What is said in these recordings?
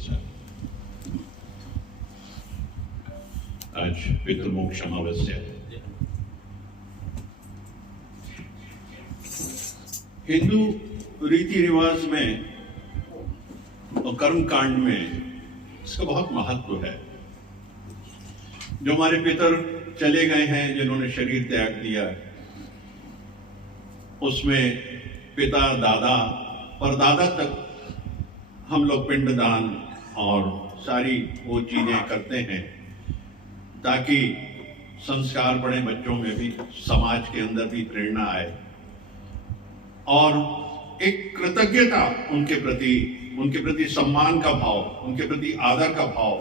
साथ। आज पितृमोक्ष अमावस्या है। हिंदू रीति रिवाज में और कर्म कांड में इसका बहुत महत्व है। जो हमारे पितर चले गए हैं, जिन्होंने शरीर त्याग दिया, उसमें पिता, दादा, परदादा तक हम लोग पिंडदान और सारी वो चीजें करते हैं ताकि संस्कार बड़े बच्चों में भी, समाज के अंदर भी प्रेरणा आए और एक कृतज्ञता उनके प्रति सम्मान का भाव, उनके प्रति आदर का भाव।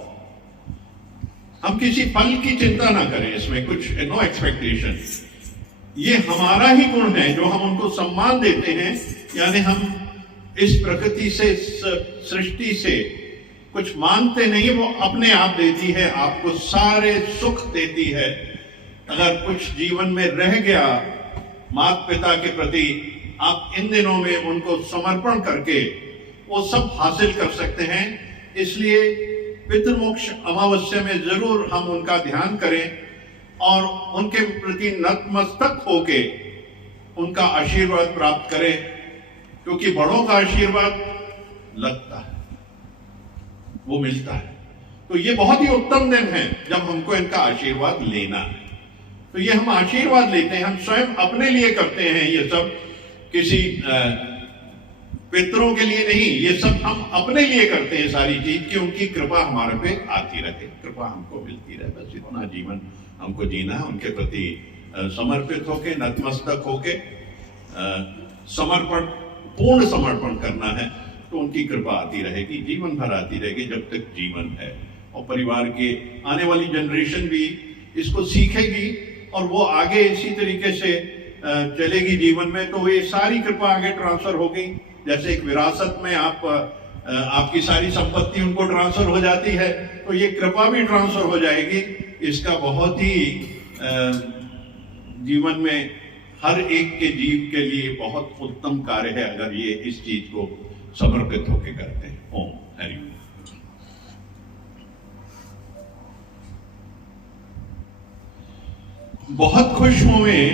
हम किसी फल की चिंता ना करें, इसमें कुछ नो एक्सपेक्टेशन। ये हमारा ही गुण है जो हम उनको सम्मान देते हैं, यानी हम इस प्रकृति से, सृष्टि से कुछ मांगते नहीं, वो अपने आप देती है, आपको सारे सुख देती है। अगर कुछ जीवन में रह गया माता पिता के प्रति, आप इन दिनों में उनको समर्पण करके वो सब हासिल कर सकते हैं। इसलिए पितृमोक्ष अमावस्या में जरूर हम उनका ध्यान करें और उनके प्रति नतमस्तक होके उनका आशीर्वाद प्राप्त करें, क्योंकि बड़ों का आशीर्वाद लगता है, वो मिलता है। तो ये बहुत ही उत्तम दिन है जब हमको इनका आशीर्वाद लेना है। तो ये हम आशीर्वाद लेते हैं, हम स्वयं अपने लिए करते हैं ये सब, किसी पितरों के लिए नहीं, ये सब हम अपने लिए करते हैं सारी चीज, कि उनकी कृपा हमारे पे आती रहे, कृपा हमको मिलती रहे। बस इतना जीवन हमको जीना है, उनके प्रति समर्पित होके, नतमस्तक होके, समर्पण, पूर्ण समर्पण करना है। तो उनकी कृपा आती रहेगी, जीवन भर आती रहेगी जब तक जीवन है। और परिवार के आने वाली जनरेशन भी इसको सीखेगी और वो आगे इसी तरीके से चलेगी जीवन में। तो ये सारी कृपा आगे ट्रांसफर होगी। जैसे एक विरासत में आपकी सारी संपत्ति उनको ट्रांसफर हो जाती है, तो ये कृपा भी ट्रांसफर हो जाएगी। इसका बहुत ही जीवन में हर एक के जीव के लिए बहुत उत्तम कार्य है अगर ये इस चीज को समर्पित होकर करते हैं। ओम हरि ओम। बहुत खुश हूं मैं,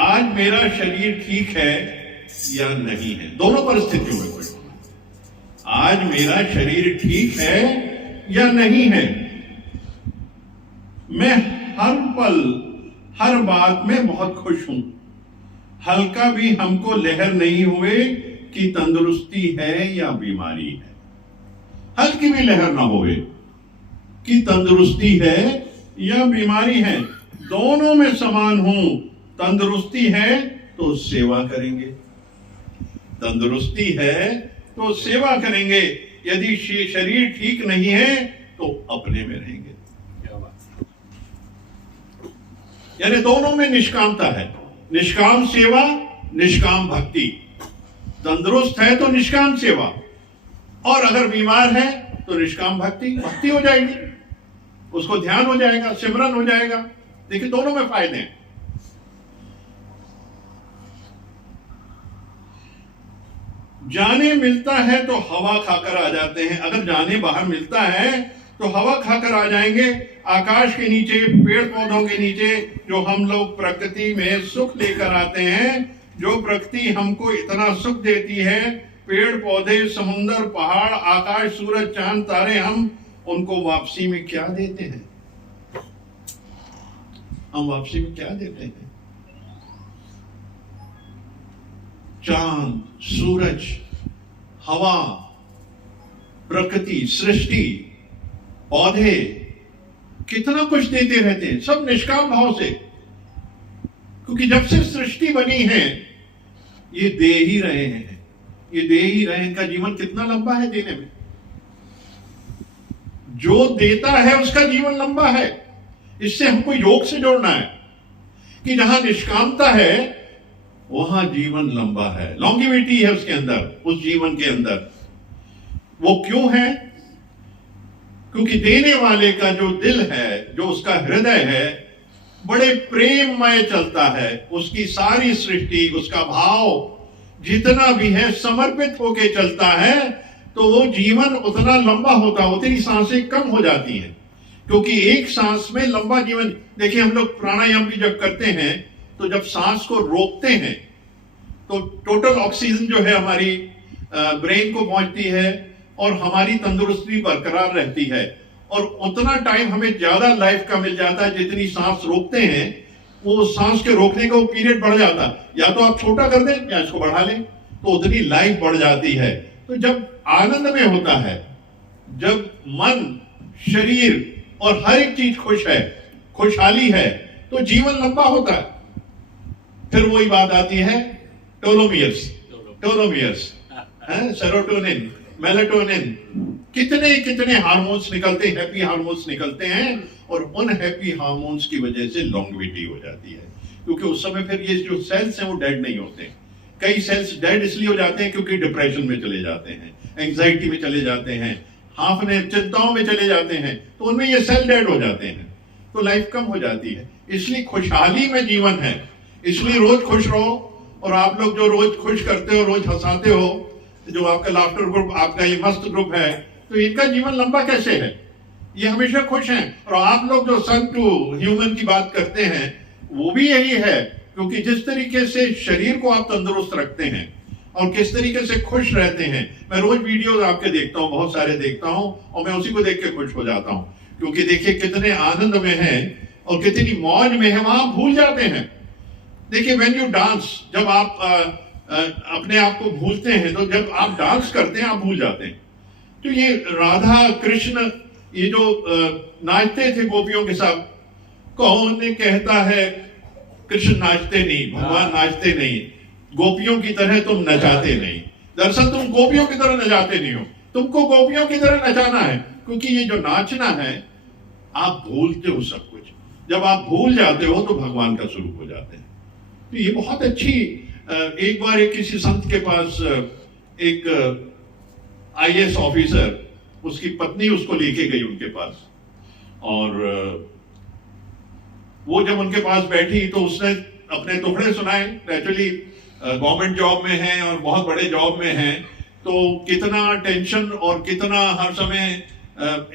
आज मेरा शरीर ठीक है या नहीं है। दोनों परिस्थितियों में खुश हूं। आज मेरा शरीर ठीक है या नहीं है। मैं हर पल, हर बात में बहुत खुश हूं। हल्का भी हमको लहर नहीं हुए कि तंदुरुस्ती है या बीमारी है। हल्की भी लहर ना होवे कि तंदुरुस्ती है या बीमारी है, दोनों में समान हूं। तंदुरुस्ती है तो सेवा करेंगे, तंदुरुस्ती है तो सेवा करेंगे। यदि शरीर ठीक नहीं है तो अपने में रहेंगे। क्या बात, यानी दोनों में निष्कामता है। निष्काम सेवा, निष्काम भक्ति। तंदुरुस्त है तो निष्काम सेवा, और अगर बीमार है तो निष्काम भक्ति। भक्ति हो जाएगी, उसको ध्यान हो जाएगा, सिमरन हो जाएगा। देखिए दोनों में फायदे हैं। जाने मिलता है तो हवा खाकर आ जाते हैं। अगर जाने बाहर मिलता है तो हवा खाकर आ जाएंगे। आकाश के नीचे, पेड़ पौधों के नीचे जो हम लोग प्रकृति में सुख लेकर आते हैं, जो प्रकृति हमको इतना सुख देती है, पेड़ पौधे, समुंदर, पहाड़, आकाश, सूरज, चांद, तारे, हम उनको वापसी में क्या देते हैं? हम वापसी में क्या देते हैं? चांद, सूरज, हवा, प्रकृति, सृष्टि, पौधे, कितना कुछ देते रहते हैं, सब निष्काम भाव से। क्योंकि जब से सृष्टि बनी है ये दे ही रहे हैं, ये दे ही रहे हैं। इनका जीवन कितना लंबा है देने में। जो देता है उसका जीवन लंबा है। इससे हमको योग से जोड़ना है कि जहां निष्कामता है वहां जीवन लंबा है, लॉन्गिविटी है उसके अंदर, उस जीवन के अंदर। वो क्यों है? क्योंकि देने वाले का जो दिल है, जो उसका हृदय है, बड़े प्रेममय चलता है। उसकी सारी सृष्टि, उसका भाव जितना भी है समर्पित होके चलता है। तो वो जीवन उतना लंबा होता, उतनी सांसें कम हो जाती हैं, क्योंकि एक सांस में लंबा जीवन। देखिए हम लोग प्राणायाम भी जब करते हैं तो जब सांस को रोकते हैं तो टोटल ऑक्सीजन जो है हमारी ब्रेन को पहुंचती है और हमारी तंदुरुस्ती बरकरार रहती है, और उतना टाइम हमें ज्यादा लाइफ का मिल जाता है। जितनी सांस रोकते हैं वो सांस के रोकने का वो पीरियड बढ़ जाता है, या तो आप छोटा कर दें या इसको बढ़ा लें, तो उतनी लाइफ बढ़ जाती है। तो जब आनंद में होता है, जब मन, शरीर और हर एक चीज खुश है, खुशहाली है, तो जीवन लंबा होता है। फिर वही बात आती है टेलोमियर्स, सेरोटोनिन, मेलाटोनिन, कितने कितने हार्मोन्स निकलते हैं, हैप्पी हार्मोन्स निकलते हैं, और उन हैप्पी हार्मोन्स की वजह से लॉन्गेविटी हो जाती है। क्योंकि उस समय फिर ये जो सेल्स हैं वो डेड नहीं होते। कई सेल्स डेड इसलिए हो जाते हैं क्योंकि डिप्रेशन में चले जाते हैं, एंग्जाइटी में चले जाते हैं, हाफने चिंताओं में चले जाते हैं, तो उनमें ये सेल डेड हो जाते हैं, तो लाइफ कम हो जाती है। इसलिए खुशहाली में जीवन है, इसलिए रोज खुश रहो। और आप लोग जो रोज खुश करते हो, रोज हंसाते हो, जो आपका लाफ्टर ग्रुप, आपका ये मस्त ग्रुप है, तो इनका जीवन लंबा कैसे है? ये हमेशा खुश हैं। और आप लोग जो सन टू ह्यूमन की बात करते हैं वो भी यही है, क्योंकि जिस तरीके से शरीर को आप तंदुरुस्त रखते हैं और किस तरीके से खुश रहते हैं। मैं रोज वीडियोस आपके देखता हूँ, बहुत सारे देखता हूँ, और मैं उसी को देख के खुश हो जाता हूँ, क्योंकि देखिए कितने आनंद में हैं और कितनी मौज में है, वहां भूल जाते हैं। देखिए व्हेन यू डांस, जब आप अपने आप को भूलते हैं, तो जब आप डांस करते हैं आप भूल जाते हैं। तो ये राधा कृष्ण ये जो नाचते थे गोपियों के साथ, कौन कहता है कृष्ण नाचते नहीं, भगवान नाचते नहीं, गोपियों की तरह तुम नचाते नहीं। दरअसल तुम गोपियों की तरह नचाते नहीं हो, तुमको गोपियों की तरह नचाना है, क्योंकि ये जो नाचना है आप भूलते हो सब कुछ। जब आप भूल जाते हो तो भगवान का स्वरूप हो जाते हैं। तो ये बहुत अच्छी, एक बार एक किसी संत के पास एक IAS ऑफिसर, उसकी पत्नी उसको लेके गई उनके पास, और वो जब उनके पास बैठी तो उसने अपने टुकड़े सुनाए। एक्चुअली गवर्नमेंट जॉब में है और बहुत बड़े जॉब में है, तो कितना टेंशन और कितना हर समय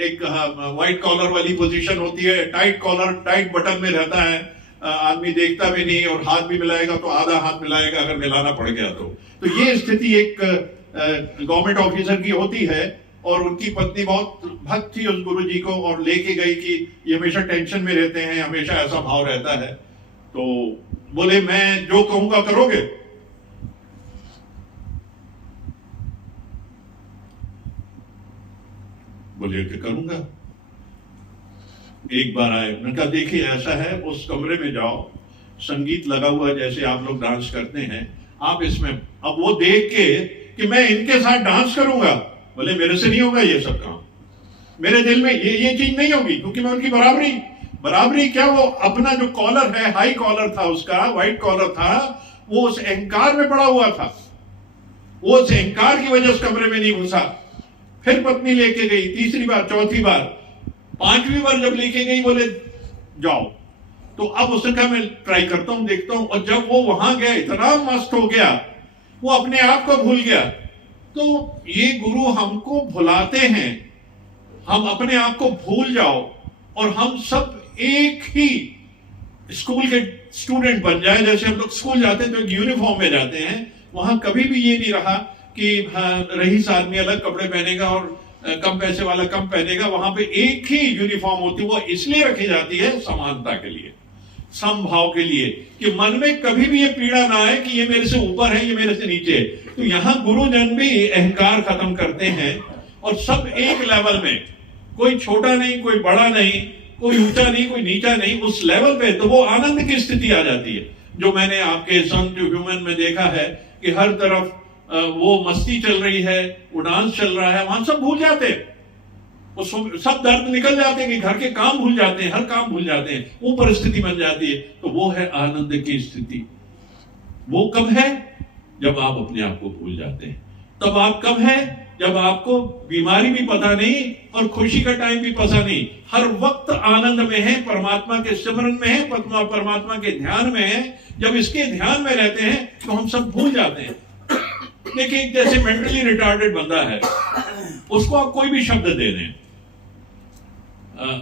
एक व्हाइट कॉलर वाली पोजीशन होती है, टाइट कॉलर, टाइट बटन में रहता है, आदमी देखता भी नहीं, और हाथ भी मिलाएगा तो आधा हाथ मिलाएगा अगर मिलाना पड़ गया तो ये स्थिति एक गवर्नमेंट ऑफिसर की होती है। और उनकी पत्नी बहुत भक्त थी उस गुरु जी को, और लेके गई कि ये हमेशा टेंशन में रहते हैं, हमेशा ऐसा भाव रहता है। तो बोले मैं जो कहूंगा करोगे? बोले कि करूंगा। एक बार आए, मैंने कहा देखिए ऐसा है, उस कमरे में जाओ, संगीत लगा हुआ जैसे आप लोग डांस करते हैं, आप इसमें, अब वो देख के कि मैं इनके साथ डांस करूंगा, बोले मेरे से नहीं होगा ये सब काम, मेरे दिल में ये चीज नहीं होगी, क्योंकि मैं उनकी बराबरी क्या, वो अपना जो कॉलर है, हाई कॉलर था उसका, व्हाइट कॉलर था, वो उस अहंकार में पड़ा हुआ था, वो उस अहंकार की वजह उस कमरे में नहीं घुसा। फिर पत्नी लेके गई, तीसरी बार, चौथी बार, पांचवी बार जब लेके गई, बोले जाओ। तो अब उसने कहा मैं ट्राई करता हूं, देखता हूं। और जब वो वहां गया, इतना मस्त हो गया, वो अपने आप को भूल गया। तो ये गुरु हमको भुलाते हैं, हम अपने आप को भूल जाओ और हम सब एक ही स्कूल के स्टूडेंट बन जाए। जैसे हम लोग स्कूल जाते हैं तो एक यूनिफॉर्म में जाते हैं, वहां कभी भी ये नहीं रहा कि रईस आदमी अलग कपड़े पहनेगा और कम पैसे वाला कम पहनेगा। वहां पे एक ही यूनिफॉर्म होती है। वो इसलिए रखी जाती है समानता के लिए, समभाव के लिए, कि मन में कभी भी ये पीड़ा ना आए कि ये मेरे से ऊपर है, ये मेरे से नीचे है। तो यहाँ गुरुजन भी अहंकार खत्म करते हैं और सब एक लेवल में, कोई छोटा नहीं, कोई बड़ा नहीं, कोई ऊंचा नहीं, कोई नीचा नहीं, उस लेवल पे तो वो आनंद की स्थिति आ जाती है। जो मैंने आपके सन टू ह्यूमन में देखा है कि हर तरफ वो मस्ती चल रही है, वो डांस चल रहा है, वहां सब भूल जाते हैं, वो सब दर्द निकल जाते हैं, कि घर के काम भूल जाते हैं, हर काम भूल जाते हैं, वो परिस्थिति बन जाती है। तो वो है आनंद की स्थिति। वो कब है? जब आप अपने आप को भूल जाते हैं। तब आप कब है? जब आपको बीमारी भी पता नहीं और खुशी का टाइम भी पता नहीं, हर वक्त आनंद में है, परमात्मा के सिमरन में है, परमात्मा के ध्यान में है। जब इसके ध्यान में रहते हैं तो हम सब भूल जाते हैं। देखिए जैसे मेंटली रिटार्डेड बंदा है, उसको आप कोई भी शब्द दे दें,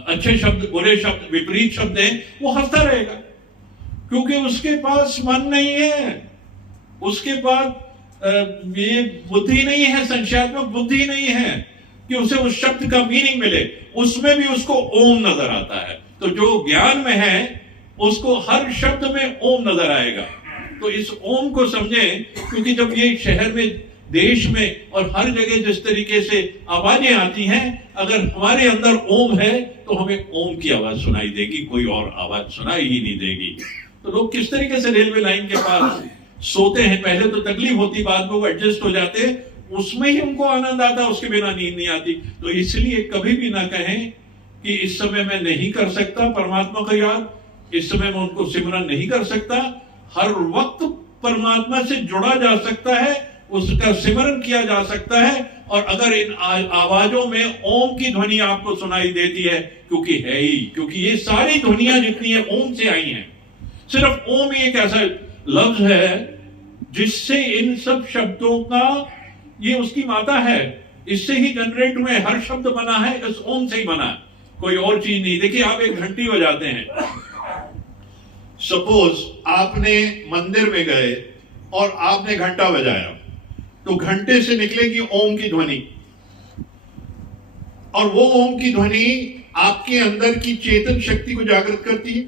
अच्छे शब्द, बुरे शब्द, विपरीत शब्द दें, वो हंसता रहेगा, क्योंकि उसके पास मन नहीं है, उसके पास ये बुद्धि नहीं है, संख्यात्मक बुद्धि नहीं है कि उसे उस शब्द का मीनिंग मिले। उसमें भी उसको ओम नजर आता है। तो जो ज्ञान में है उसको हर शब्द में ओम नजर आएगा। तो इस ओम को समझें, क्योंकि जब ये शहर में, देश में और हर जगह जिस तरीके से आवाजें आती हैं, अगर हमारे अंदर ओम है तो हमें ओम की आवाज सुनाई देगी, कोई और आवाज सुनाई ही नहीं देगी। तो लोग किस तरीके से रेलवे लाइन के पास सोते हैं, पहले तो तकलीफ होती, बाद में वो एडजस्ट हो जाते, उसमें ही उनको आनंद आता, उसके बिना नींद नहीं आती। तो इसलिए कभी भी ना कहें कि इस समय मैं नहीं कर सकता परमात्मा का याद, इस समय मैं उनको सिमरन नहीं कर सकता। हर वक्त परमात्मा से जुड़ा जा सकता है, उसका सिमरन किया जा सकता है। और अगर इन आवाजों में ओम की ध्वनि आपको सुनाई देती है, क्योंकि है ही, क्योंकि ये सारी ध्वनियां जितनी है ओम से आई हैं। सिर्फ ओम ही एक ऐसा लफ्ज है जिससे इन सब शब्दों का, ये उसकी माता है, इससे ही जनरेट हुए, हर शब्द बना है इस ओम से ही बना है, कोई और चीज नहीं। देखिए आप एक घंटी बजाते हैं, सपोज आपने मंदिर में गए और आपने घंटा बजाया, तो घंटे से निकलेगी ओम की ध्वनि, और वो ओम की ध्वनि आपके अंदर की चेतन शक्ति को जागृत करती है,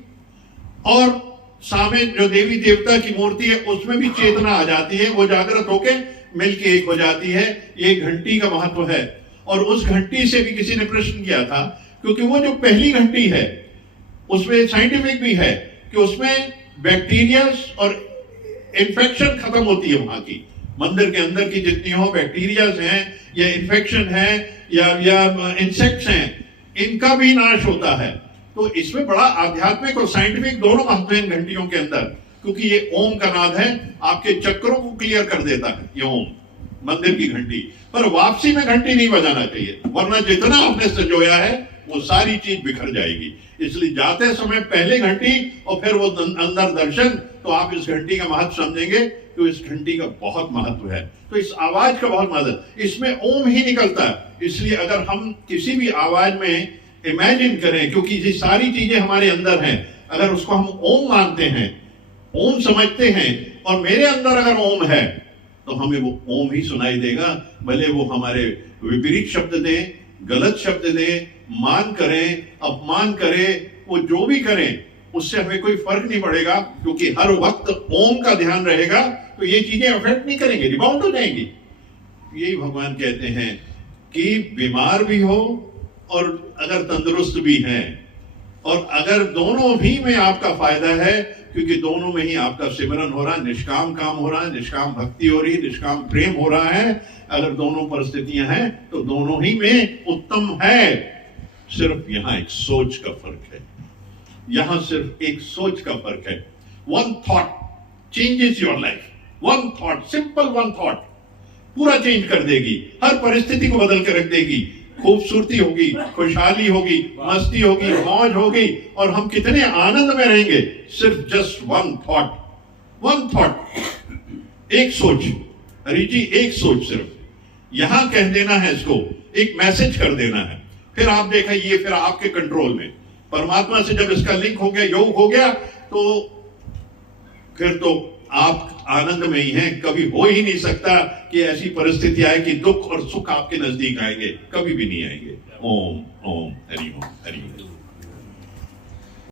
और सामने जो देवी देवता की मूर्ति है उसमें भी चेतना आ जाती है, वो जागृत होके मिलके एक हो जाती है। ये घंटी का महत्व है। और उस घंटी से भी किसी ने प्रश्न किया था, क्योंकि वो जो पहली घंटी है उसमें साइंटिफिक भी है कि उसमें बैक्टीरिया और इन्फेक्शन खत्म होती है। वहां की मंदिर के अंदर की जितनी हो बैक्टीरियाज हैं या इन्फेक्शन है या इंसेक्ट्स हैं, इनका भी नाश होता है। तो इसमें बड़ा आध्यात्मिक और साइंटिफिक दोनों महत्व हैं घंटियों के अंदर, क्योंकि ये ओम का नाद है, आपके चक्रों को क्लियर कर देता है ये ओम, मंदिर की घंटी। पर वापसी में घंटी नहीं बजाना चाहिए, वरना जितना आपने संजोया है वो सारी चीज बिखर जाएगी। इसलिए जाते समय पहले घंटी और फिर वो अंदर दर्शन, तो आप इस घंटी का महत्व समझेंगे। तो इस घंटी का बहुत महत्व है, तो इस आवाज का बहुत महत्व, इसमें ओम ही निकलता है। इसलिए अगर हम किसी भी आवाज में इमेजिन करें, क्योंकि ये सारी चीजें हमारे अंदर हैं, अगर उसको हम ओम मानते हैं, ओम समझते हैं, और मेरे अंदर अगर ओम है तो हमें वो ओम ही सुनाई देगा। भले वो हमारे विपरीत शब्द दें, गलत शब्द दें, मान करें, अपमान करें, वो जो भी करें उससे हमें कोई फर्क नहीं पड़ेगा, क्योंकि हर वक्त ओम का ध्यान रहेगा। तो ये चीजें अफेक्ट नहीं करेंगे, रिबाउंड हो जाएंगी। यही भगवान कहते हैं कि बीमार भी हो और अगर तंदुरुस्त भी हैं, और अगर दोनों भी में आपका फायदा है, क्योंकि दोनों में ही आपका सिमरन हो रहा है, निष्काम काम हो रहा है, निष्काम भक्ति हो रही है, निष्काम प्रेम हो रहा है। अगर दोनों परिस्थितियां हैं तो दोनों ही में उत्तम है। सिर्फ यहां एक सोच का फर्क है, यहां सिर्फ एक सोच का फर्क है। One thought changes your life, one thought, simple one thought पूरा चेंज कर देगी, हर परिस्थिति को बदल के रख देगी। खूबसूरती होगी, खुशहाली होगी, मस्ती होगी, मौज होगी, और हम कितने आनंद में रहेंगे। सिर्फ just one thought, one thought, एक सोच। हरी जी एक सोच सिर्फ यहां कह देना है, इसको एक मैसेज कर देना है। फिर आप देखा ये फिर आपके कंट्रोल में, परमात्मा से जब इसका लिंक हो गया, योग हो गया, तो फिर तो आप आनंद में ही हैं। कभी हो ही नहीं सकता कि ऐसी परिस्थिति आए कि दुख और सुख आपके नजदीक आएंगे, कभी भी नहीं आएंगे। ओम।